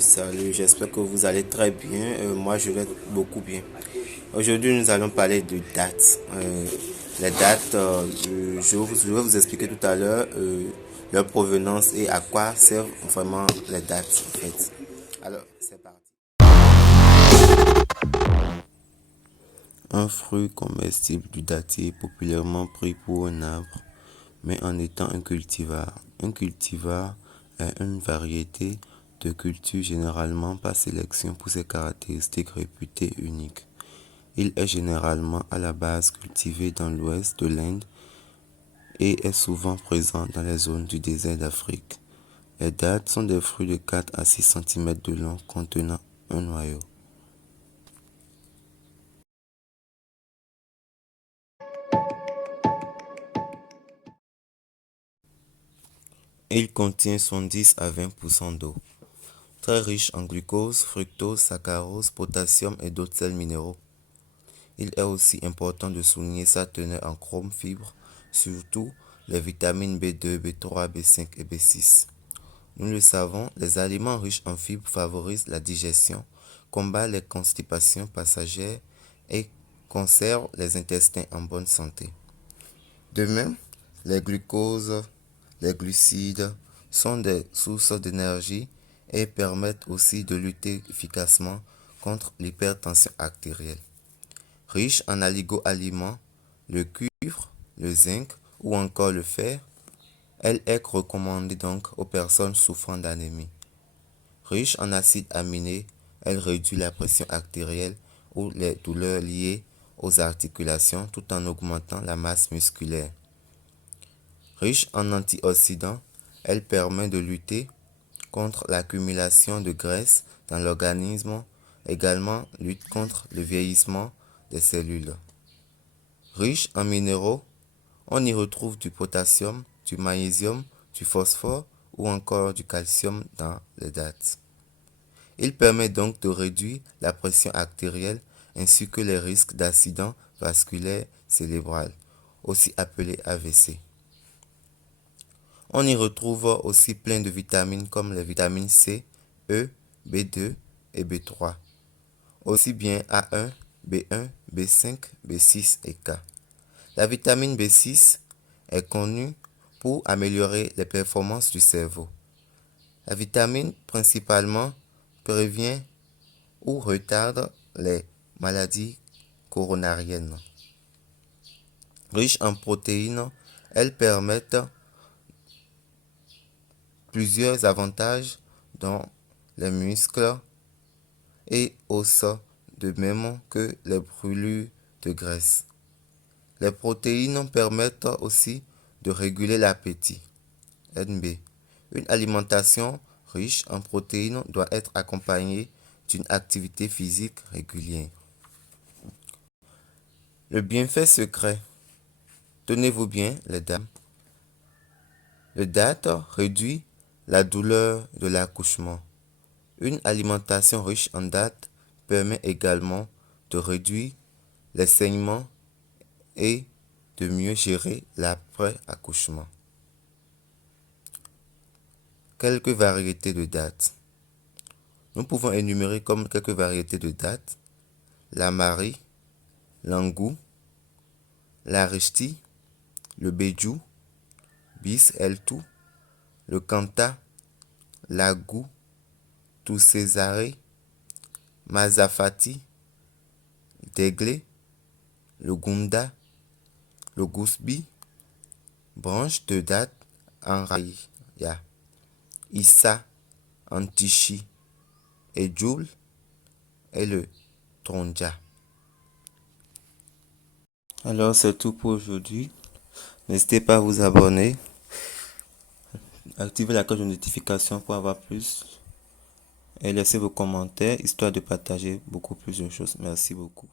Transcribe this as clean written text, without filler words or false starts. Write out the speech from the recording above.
salut, j'espère que vous allez très bien. Moi, je vais beaucoup bien. Aujourd'hui, nous allons parler de dates. Les dates, je vais vous expliquer tout à l'heure leur provenance et à quoi servent vraiment les dates, en fait. Alors, c'est parti. Un fruit comestible du dattier populairement pris pour un arbre, mais en étant un cultivar. Un cultivar est une variété de culture généralement par sélection pour ses caractéristiques réputées uniques. Il est généralement à la base cultivé dans l'ouest de l'Inde et est souvent présent dans les zones du désert d'Afrique. Les dattes sont des fruits de 4 à 6 cm de long contenant un noyau. Il contient 70 à 20% d'eau. Très riche en glucose, fructose, saccharose, potassium et d'autres sels minéraux. Il est aussi important de souligner sa teneur en chrome, fibres, surtout les vitamines B2, B3, B5 et B6. Nous le savons, les aliments riches en fibres favorisent la digestion, combattent les constipations passagères et conservent les intestins en bonne santé. De même, les glucoses, les glucides sont des sources d'énergie et permettent aussi de lutter efficacement contre l'hypertension artérielle. Riche en oligo-aliments, le cuivre, le zinc ou encore le fer, elle est recommandée donc aux personnes souffrant d'anémie. Riche en acides aminés, elle réduit la pression artérielle ou les douleurs liées aux articulations tout en augmentant la masse musculaire. Riche en antioxydants, elle permet de lutter contre l'accumulation de graisse dans l'organisme, également lutte contre le vieillissement des cellules. Riche en minéraux, on y retrouve du potassium, du magnésium, du phosphore ou encore du calcium dans les dattes. Il permet donc de réduire la pression artérielle ainsi que les risques d'accident vasculaire cérébral, aussi appelé AVC. On y retrouve aussi plein de vitamines comme les vitamines C, E, B2 et B3, aussi bien A1, B1, B5, B6 et K. La vitamine B6 est connue pour améliorer les performances du cerveau. La vitamine principalement prévient ou retarde les maladies coronariennes. Riche en protéines, elles permettent plusieurs avantages dont les muscles et os, de même que les brûlures de graisse. Les protéines permettent aussi de réguler l'appétit. NB. Une alimentation riche en protéines doit être accompagnée d'une activité physique régulière. Le bienfait secret. Tenez-vous bien, les dames. Le date réduit la douleur de l'accouchement. Une alimentation riche en dattes permet également de réduire les saignements et de mieux gérer l'après-accouchement. Quelques variétés de dattes. Nous pouvons énumérer comme quelques variétés de dattes la Marie, l'Angou, l'Arishti, le Béjou, Bis El-Tou, le Kanta, l'Agou, Tout-Césaré, Mazafati, Déglé, le Gunda, le Gousbi, branche de date en Raya, Issa, Antichi et Joule et le Tronja. Alors c'est tout pour aujourd'hui. N'hésitez pas à vous abonner, activer la cloche de notification pour avoir plus et laissez vos commentaires histoire de partager beaucoup plus de choses. Merci beaucoup.